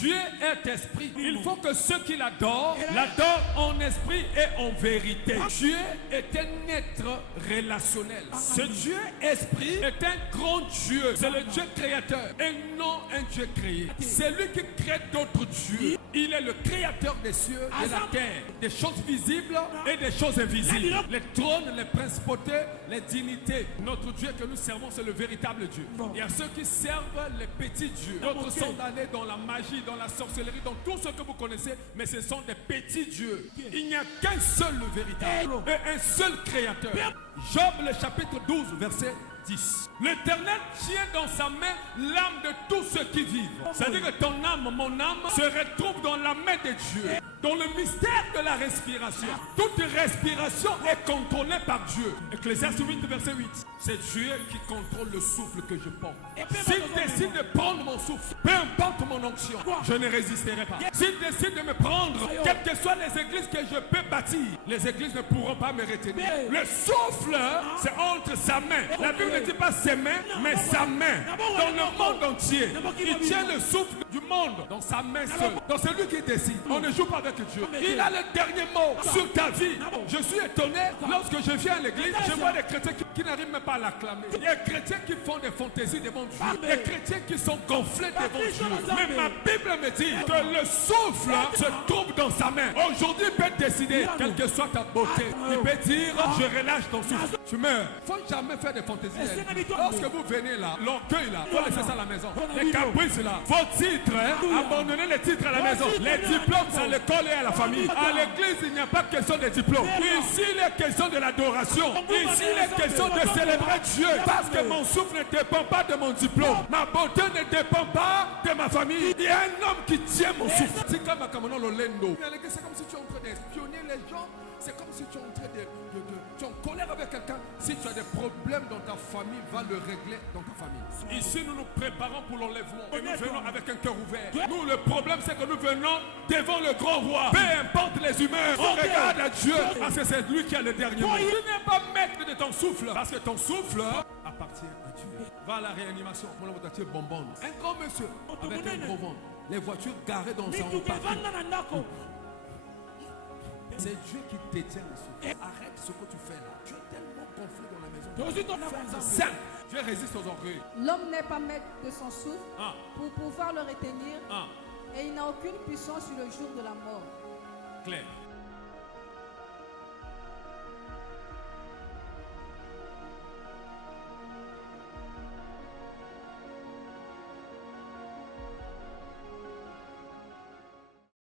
Dieu est esprit. Il faut que ceux qui l'adorent, l'adorent en esprit et en vérité. Dieu est un être relationnel. Ce Dieu esprit est un grand Dieu. C'est le Dieu créateur et non un Dieu créé. C'est lui qui crée d'autres dieux. Il est le créateur des cieux et de la terre, des choses visibles et des choses invisibles. Les trônes, les principautés, les dignités. Notre Dieu que nous servons, c'est le véritable Dieu. Il y a ceux qui servent les petits dieux. D'autres sont allés dans la magie, dans la sorcellerie, dans tout ce que vous connaissez, mais ce sont des petits dieux. Il n'y a qu'un seul véritable et un seul créateur. Job, le chapitre 12, verset 10. L'Éternel tient dans sa main l'âme de tous ceux qui vivent. C'est-à-dire que ton âme, mon âme, se retrouve dans la main de Dieu. Dans le mystère de la respiration. Toute respiration est contrôlée par Dieu. Ecclésiaste 8, verset 8. C'est Dieu qui contrôle le souffle que je porte. S'il décide de prendre mon souffle, peu importe mon onction, je ne résisterai pas. S'il décide de me prendre, quelles que soient les églises que je peux bâtir, les églises ne pourront pas me retenir. Le souffle, c'est entre sa main. La Bible ne dit pas ses mains, mais sa main. Dans le monde entier, il tient le souffle du monde dans sa main seule. Donc c'est lui qui décide. On ne joue pas avec Dieu. Il a le dernier mot sur ta vie. Je suis étonné lorsque je viens à l'église, je vois des chrétiens qui n'arrivent même pas à l'acclamer. Il y a des chrétiens qui font des fantaisies devant Dieu. Des chrétiens qui sont gonflés devant Dieu. Mais ma Bible me dit que le souffle se trouve dans sa main. Aujourd'hui, il peut décider, quelle que soit ta beauté, il peut dire, je relâche ton souffle. Tu meurs. Il ne faut jamais faire des fantaisies. Lorsque vous venez là, l'orgueil là, il faut laisser ça à la maison. Les caprices là, vos titres, abandonnez les titres à la maison. Les diplômes, ça le colle à la famille. À l'église, il n'y a pas question de diplôme. Ici, il est question de l'adoration. Ici, il est question de célébrer Dieu. Parce que mon souffle ne dépend pas de mon diplôme. Ma beauté ne dépend pas de ma famille. Il y a un homme qui tient mon souffle. C'est comme c'est comme si tu es en train d'espionner les gens. C'est comme si tu es en train tu es en colère avec quelqu'un. Si tu as des problèmes dans ta famille, va le régler dans ta famille. Ici, nous nous préparons pour l'enlèvement. Et nous venons avec un cœur ouvert. Nous, le problème, c'est que nous venons devant le grand roi. Peu importe les humeurs, on regarde à Dieu. Parce que c'est lui qui a le dernier mot. Tu n'es pas maître de ton souffle. Parce que ton souffle appartient à Dieu. Va à la réanimation. Bonbonne. Un grand monsieur avec un gros ventre. Les voitures garées dans son parking. C'est Dieu qui détient le souffle. Arrête ce que tu fais là. Tu es tellement gonflé dans la maison. Simple. Dieu résiste aux orgueils. L'homme n'est pas maître de son souffle pour pouvoir le retenir. Et il n'a aucune puissance sur le jour de la mort. Claire.